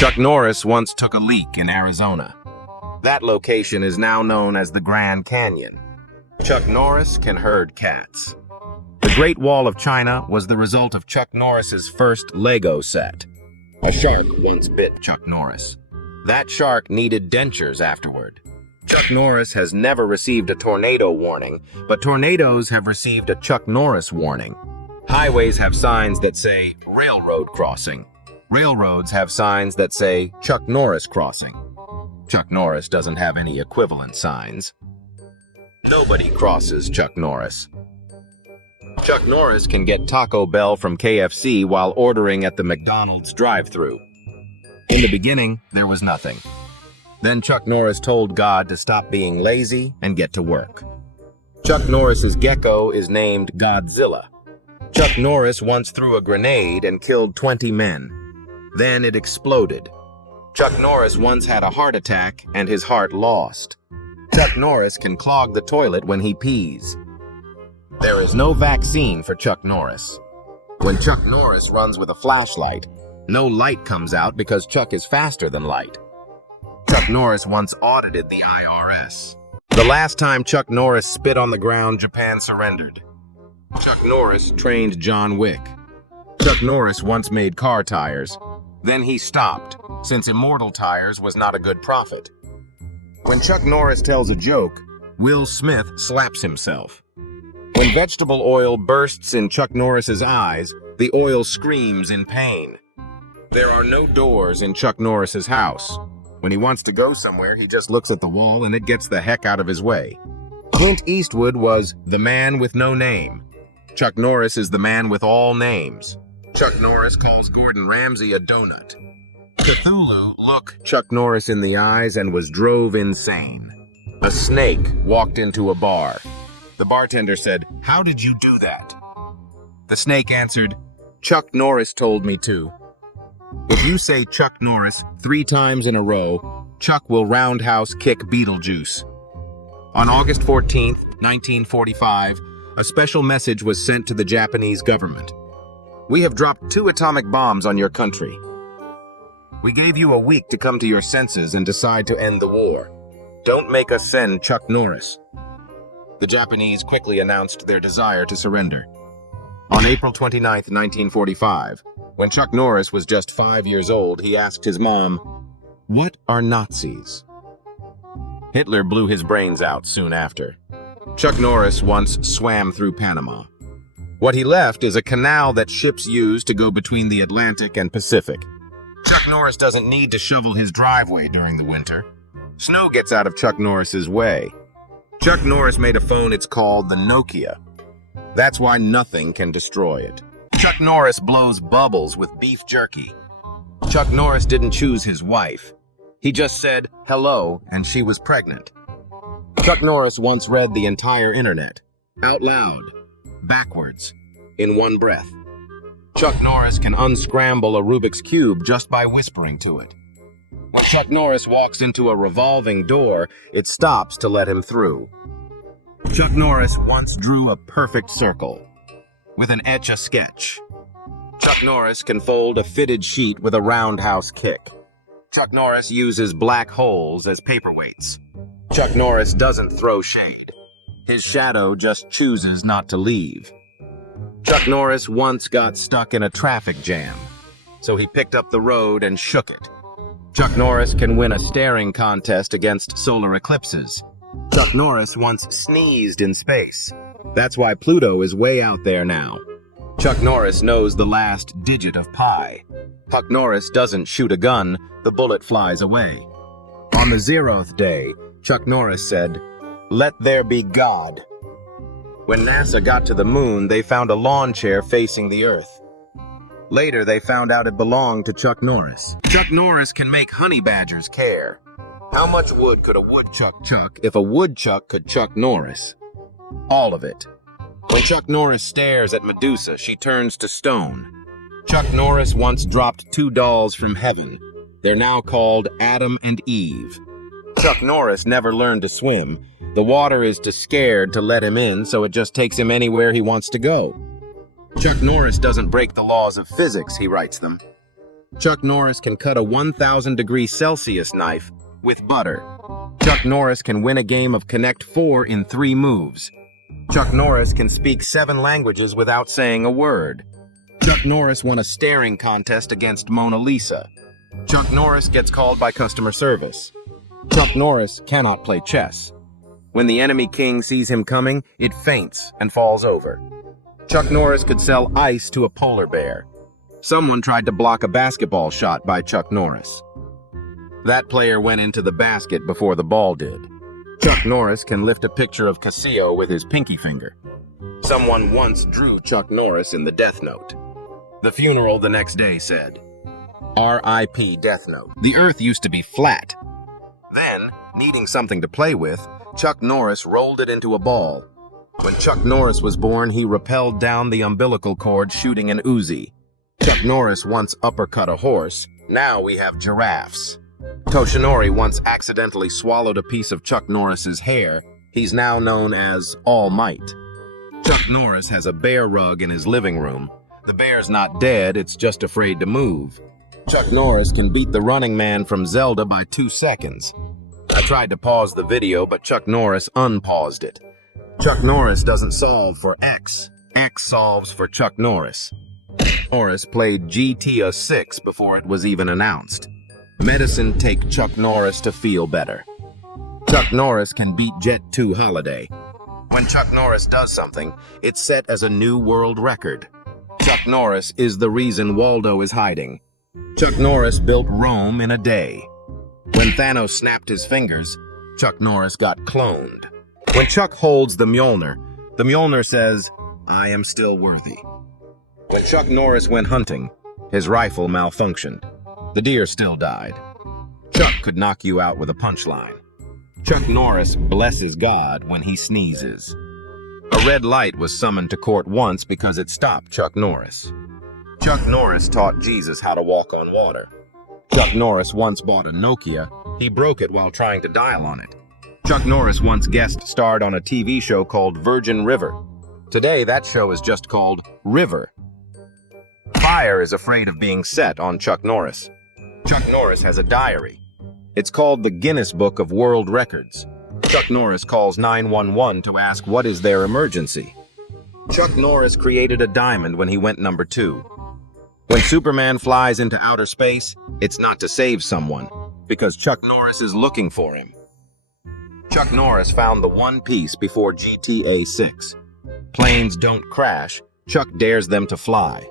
Chuck Norris once took a leak in Arizona. That location is now known as the Grand Canyon. Chuck Norris can herd cats. The Great Wall of China was the result of Chuck Norris's first Lego set. A shark once bit Chuck Norris. That shark needed dentures afterward. Chuck Norris has never received a tornado warning, but tornadoes have received a Chuck Norris warning. Highways have signs that say railroad crossing. Railroads have signs that say Chuck Norris crossing. Chuck Norris doesn't have any equivalent signs. Nobody crosses Chuck Norris. Chuck Norris can get Taco Bell from KFC while ordering at the McDonald's drive-thru. In the beginning, there was nothing. Then Chuck Norris told God to stop being lazy and get to work. Chuck Norris's gecko is named Godzilla. Chuck Norris once threw a grenade and killed 20 men. Then it exploded. Chuck Norris once had a heart attack and his heart lost. Chuck Norris can clog the toilet when he pees. There is no vaccine for Chuck Norris. When Chuck Norris runs with a flashlight, no light comes out because Chuck is faster than light. Chuck Norris once audited the IRS. The last time Chuck Norris spit on the ground, Japan surrendered. Chuck Norris trained John Wick. Chuck Norris once made car tires. Then he stopped, since Immortal Tires was not a good profit. When Chuck Norris tells a joke, Will Smith slaps himself. When vegetable oil bursts in Chuck Norris's eyes, the oil screams in pain. There are no doors in Chuck Norris's house. When he wants to go somewhere, he just looks at the wall and it gets the heck out of his way. Clint Eastwood was the man with no name. Chuck Norris is the man with all names. Chuck Norris calls Gordon Ramsay a donut. Cthulhu looked Chuck Norris in the eyes and was drove insane. A snake walked into a bar. The bartender said, "How did you do that?" The snake answered, "Chuck Norris told me to." If you say Chuck Norris 3 times in a row, Chuck will roundhouse kick Beetlejuice. On August 14th, 1945, a special message was sent to the Japanese government. "We have dropped 2 atomic bombs on your country. We gave you a week to come to your senses and decide to end the war. Don't make us send Chuck Norris." The Japanese quickly announced their desire to surrender. On April 29th, 1945, when Chuck Norris was just 5 years old, he asked his mom, "What are Nazis?" Hitler blew his brains out soon after. Chuck Norris once swam through Panama. What he left is a canal that ships use to go between the Atlantic and Pacific. Chuck Norris doesn't need to shovel his driveway during the winter. Snow gets out of Chuck Norris's way. Chuck Norris made a phone it's called the Nokia. That's why nothing can destroy it. Chuck Norris blows bubbles with beef jerky. Chuck Norris didn't choose his wife. He just said hello and she was pregnant. Chuck Norris once read the entire internet, out loud, backwards, in one breath. Chuck Norris can unscramble a Rubik's Cube just by whispering to it. When Chuck Norris walks into a revolving door, it stops to let him through. Chuck Norris once drew a perfect circle with an Etch-a-Sketch. Chuck Norris can fold a fitted sheet with a roundhouse kick. Chuck Norris uses black holes as paperweights. Chuck Norris doesn't throw shade. His shadow just chooses not to leave. Chuck Norris once got stuck in a traffic jam, so he picked up the road and shook it. Chuck Norris can win a staring contest against solar eclipses. Chuck Norris once sneezed in space. That's why Pluto is way out there now. Chuck Norris knows the last digit of pi. Chuck Norris doesn't shoot a gun, the bullet flies away. On the 0th day, Chuck Norris said, "Let there be God." When NASA got to the moon, they found a lawn chair facing the Earth. Later, they found out it belonged to Chuck Norris. Chuck Norris can make honey badgers care. How much wood could a woodchuck chuck if a woodchuck could Chuck Norris? All of it. When Chuck Norris stares at Medusa, she turns to stone. Chuck Norris once dropped 2 dolls from heaven. They're now called Adam and Eve. Chuck Norris never learned to swim. The water is too scared to let him in, so it just takes him anywhere he wants to go. Chuck Norris doesn't break the laws of physics, he writes them. Chuck Norris can cut a 1,000-degree Celsius knife with butter. Chuck Norris can win a game of Connect 4 in 3 moves. Chuck Norris can speak 7 languages without saying a word. Chuck Norris won a staring contest against Mona Lisa. Chuck Norris gets called by customer service. Chuck Norris cannot play chess. When the enemy king sees him coming, it faints and falls over. Chuck Norris could sell ice to a polar bear. Someone tried to block a basketball shot by Chuck Norris. That player went into the basket before the ball did. Chuck Norris can lift a picture of Casio with his pinky finger. Someone once drew Chuck Norris in the Death Note. The funeral the next day said, R.I.P. Death Note. The earth used to be flat. Then, needing something to play with, Chuck Norris rolled it into a ball. When Chuck Norris was born, he rappelled down the umbilical cord shooting an Uzi. Chuck Norris once uppercut a horse. Now we have giraffes. Toshinori once accidentally swallowed a piece of Chuck Norris's hair. He's now known as All Might. Chuck Norris has a bear rug in his living room. The bear's not dead, it's just afraid to move. Chuck Norris can beat the running man from Zelda by 2 seconds. I tried to pause the video, but Chuck Norris unpaused it. Chuck Norris doesn't solve for X. X solves for Chuck Norris. Norris played GTA 6 before it was even announced. Medicine take Chuck Norris to feel better. Chuck Norris can beat Jet 2 Holiday. When Chuck Norris does something, it's set as a new world record. Chuck Norris is the reason Waldo is hiding. Chuck Norris built Rome in a day. When Thanos snapped his fingers, Chuck Norris got cloned. When Chuck holds the Mjolnir says, I am still worthy. When Chuck Norris went hunting, his rifle malfunctioned. The deer still died. Chuck could knock you out with a punchline. Chuck Norris blesses God when he sneezes. A red light was summoned to court once because it stopped Chuck Norris. Chuck Norris taught Jesus how to walk on water. Chuck Norris once bought a Nokia. He broke it while trying to dial on it. Chuck Norris once guest starred on a TV show called Virgin River. Today, that show is just called River. Fire is afraid of being set on Chuck Norris. Chuck Norris has a diary. It's called the Guinness Book of World Records. Chuck Norris calls 911 to ask what is their emergency. Chuck Norris created a diamond when he went number 2. When Superman flies into outer space, it's not to save someone, because Chuck Norris is looking for him. Chuck Norris found the one piece before GTA 6. Planes don't crash, Chuck dares them to fly.